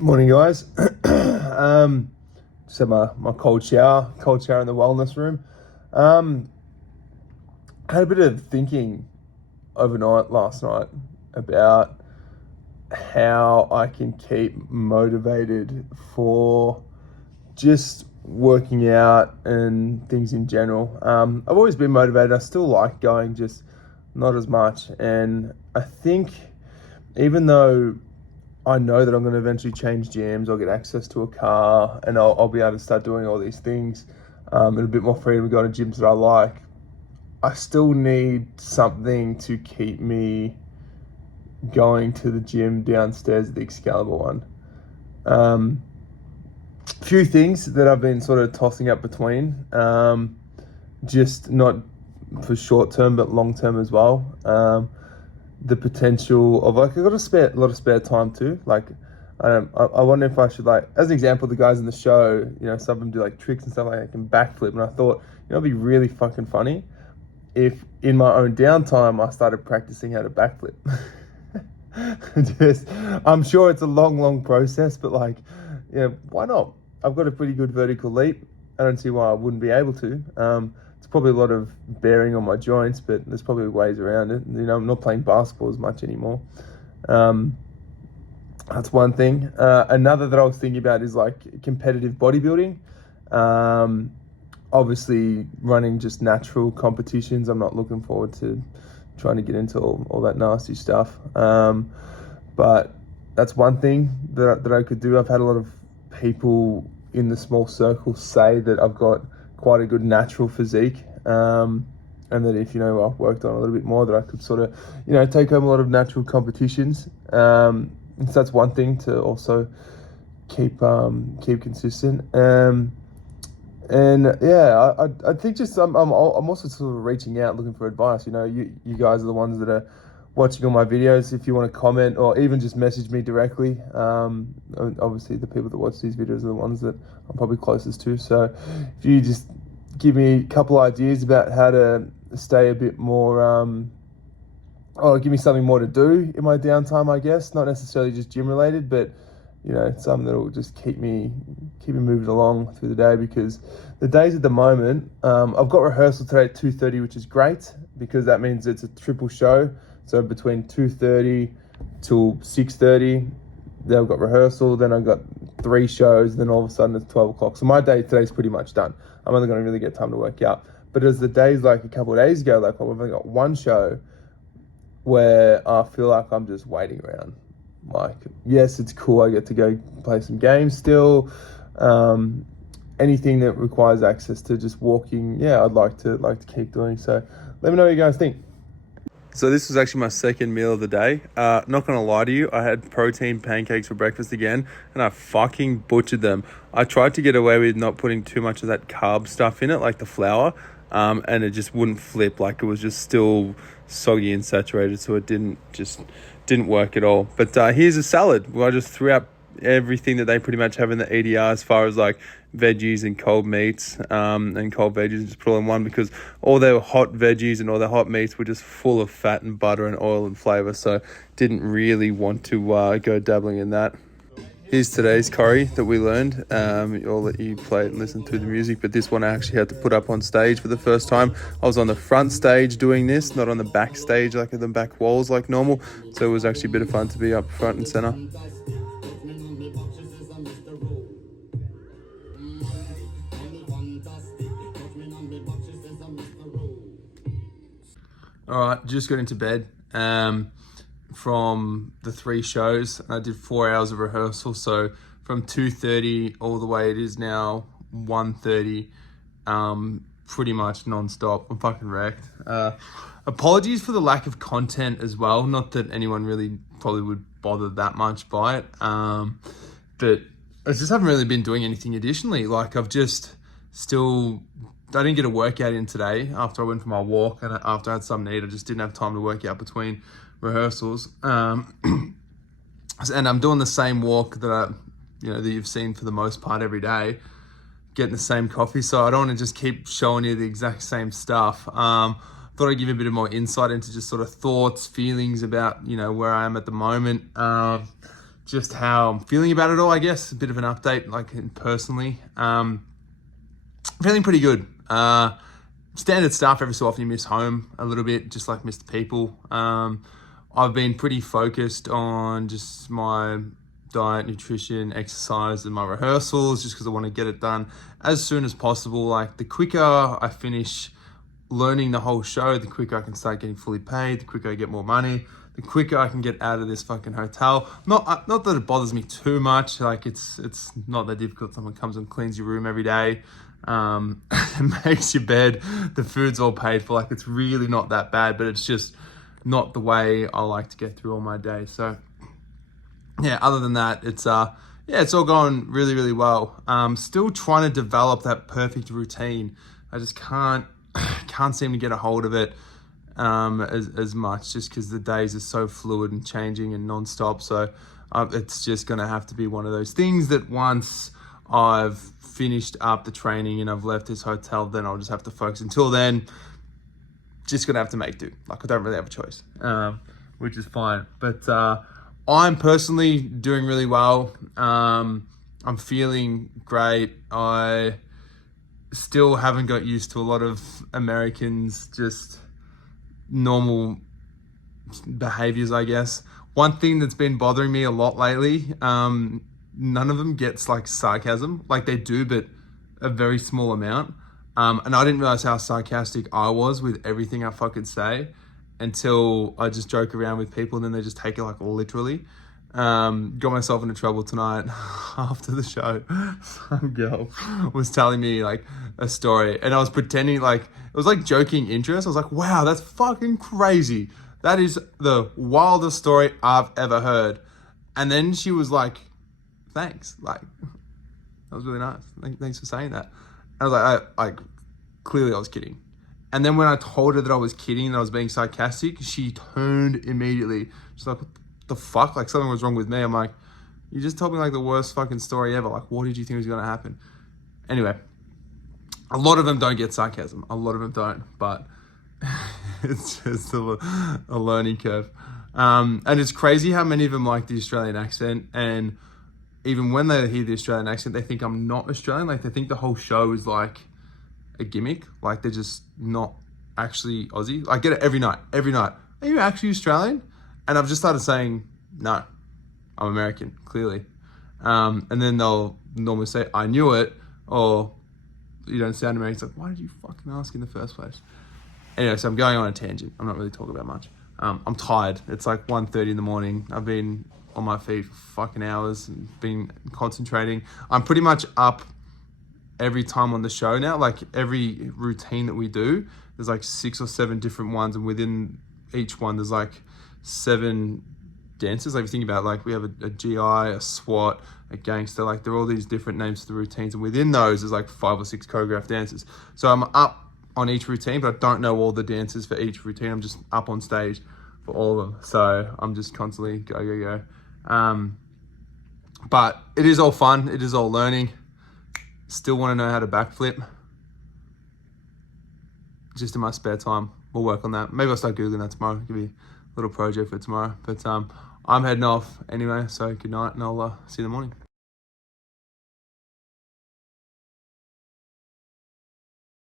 Morning, guys. Just had my cold shower in the wellness room. Um, I had a bit of thinking overnight last night about how I can keep motivated for just working out and things in general. I've always been motivated. I still like going, just not as much. And I think even though I know that I'm going to eventually change gyms, I'll get access to a car, and I'll be able to start doing all these things, and a bit more freedom to go to gyms that I like. I still need something to keep me going to the gym downstairs at the Excalibur one. Few things that I've been sort of tossing up between, just not for short term but long term as well. The potential of, like, I've got a lot of spare time too. Like, I wonder if I should, like, as an example, the guys in the show, some of them do like tricks and stuff like that, can backflip, and I thought, it'd be really fucking funny if in my own downtime I started practicing how to backflip. Just, I'm sure it's a long process, but like, why not? I've got a pretty good vertical leap. I don't see why I wouldn't be able to. It's probably a lot of bearing on my joints, but there's probably ways around it. I'm not playing basketball as much anymore. That's one thing. Another that I was thinking about is like competitive bodybuilding. Obviously, running just natural competitions. I'm not looking forward to trying to get into all that nasty stuff. But that's one thing that I could do. I've had a lot of people in the small circle say that I've got quite a good natural physique, and that if I've worked on a little bit more, that I could sort of take home a lot of natural competitions. So that's one thing to also keep consistent. And yeah, I think just I'm also sort of reaching out looking for advice. You guys are the ones that are watching all my videos. If you want to comment or even just message me directly, obviously the people that watch these videos are the ones that I'm probably closest to. So if you just give me a couple ideas about how to stay a bit more, or give me something more to do in my downtime, I guess, not necessarily just gym related, but something that will just keep me moving along through the day. Because the days at the moment, I've got rehearsal today at 2:30, which is great because that means it's a triple show. So between 2:30 till 6:30, then I've got rehearsal, then I've got 3 shows, then all of a sudden it's 12 o'clock. So my day today's pretty much done. I'm only going to really get time to work out. But as the days, like a couple of days ago, like I've only got one show where I feel like I'm just waiting around. Like, yes, it's cool. I get to go play some games still. Anything that requires access to just walking, I'd like to keep doing. So let me know what you guys think. So this was actually my second meal of the day. Not going to lie to you, I had protein pancakes for breakfast again, and I fucking butchered them. I tried to get away with not putting too much of that carb stuff in it, like the flour, and it just wouldn't flip. Like, it was just still soggy and saturated, so it didn't work at all. But here's a salad where I just threw out everything that they pretty much have in the EDR as far as like veggies and cold meats, and cold veggies, and just put all in one, because all their hot veggies and all their hot meats were just full of fat and butter and oil and flavor, so didn't really want to go dabbling in that. Here's today's curry that we learned. I'll let you play it and listen to the music, but this one I actually had to put up on stage for the first time. I was on the front stage doing this, not on the back stage, like at the back walls like normal, so it was actually a bit of fun to be up front and center. All right, just got into bed from the 3 shows. I did 4 hours of rehearsal, so from 2:30 all the way, it is now 1:30, pretty much non-stop. I'm fucking wrecked. Apologies for the lack of content as well. Not that anyone really probably would bother that much by it, but I just haven't really been doing anything additionally. Like, I didn't get a workout in today after I went for my walk, and after I had something to eat, I just didn't have time to work out between rehearsals. And I'm doing the same walk that you've seen for the most part every day, getting the same coffee. So I don't want to just keep showing you the exact same stuff. Thought I'd give you a bit of more insight into just sort of thoughts, feelings about, where I am at the moment. just how I'm feeling about it all, I guess. A bit of an update, like personally. Feeling pretty good. Standard stuff, every so often you miss home a little bit, just like miss the people. I've been pretty focused on just my diet, nutrition, exercise, and my rehearsals, just because I want to get it done as soon as possible. Like, the quicker I finish learning the whole show, the quicker I can start getting fully paid, the quicker I get more money, the quicker I can get out of this fucking hotel. Not that it bothers me too much. Like, it's not that difficult. Someone comes and cleans your room every day, makes your bed, the food's all paid for. Like, it's really not that bad, but it's just not the way I like to get through all my days. So yeah, other than that, it's all going really, really well. Still trying to develop that perfect routine. I just can't seem to get a hold of it as much, just because the days are so fluid and changing and non-stop. So it's just going to have to be one of those things that once I've finished up the training and I've left this hotel, then I'll just have to focus. Until then, just going to have to make do. Like, I don't really have a choice, which is fine. But I'm personally doing really well. I'm feeling great. I still haven't got used to a lot of Americans' just normal behaviors, I guess. One thing that's been bothering me a lot lately, none of them gets like sarcasm. Like, they do, but a very small amount. And I didn't realize how sarcastic I was with everything I fucking say until I just joke around with people, and then they just take it like literally. Got myself into trouble tonight after the show. Some girl was telling me like a story, and I was pretending like it was like joking interest. I was like, wow, that's fucking crazy. That is the wildest story I've ever heard. And then she was like, thanks. Like, that was really nice. Thanks for saying that. I was like, clearly I was kidding. And then when I told her that I was kidding, that I was being sarcastic, she turned immediately. She's like, what the fuck? Like, something was wrong with me. I'm like, you just told me like the worst fucking story ever. Like, what did you think was going to happen? Anyway, a lot of them don't get sarcasm. A lot of them don't, but it's just a learning curve. And it's crazy how many of them like the Australian accent, and even when they hear the Australian accent, they think I'm not Australian. Like, they think the whole show is like a gimmick. Like, they're just not actually Aussie. I get it every night. Are you actually Australian? And I've just started saying, no, I'm American, clearly. And then they'll normally say, I knew it, or you don't sound American. It's like, why did you fucking ask in the first place? Anyway, so I'm going on a tangent. I'm not really talking about much. I'm tired. It's like 1:30 in the morning. I've been on my feet for fucking hours and been concentrating. I'm pretty much up every time on the show now. Like, every routine that we do, there's like 6 or 7 different ones, and within each one there's like 7 dancers. Like, if you think about it, like, we have a GI, a SWAT, a gangster. Like, there are all these different names to the routines, and within those there's like 5 or 6 choreographed dances. So I'm up on each routine, but I don't know all the dances for each routine. I'm just up on stage for all of them. So I'm just constantly go. But it is all fun. It is all learning. Still want to know how to backflip. Just in my spare time. We'll work on that. Maybe I'll start Googling that tomorrow. Give me a little project for tomorrow. But I'm heading off anyway, so good night, and I'll see you in the morning.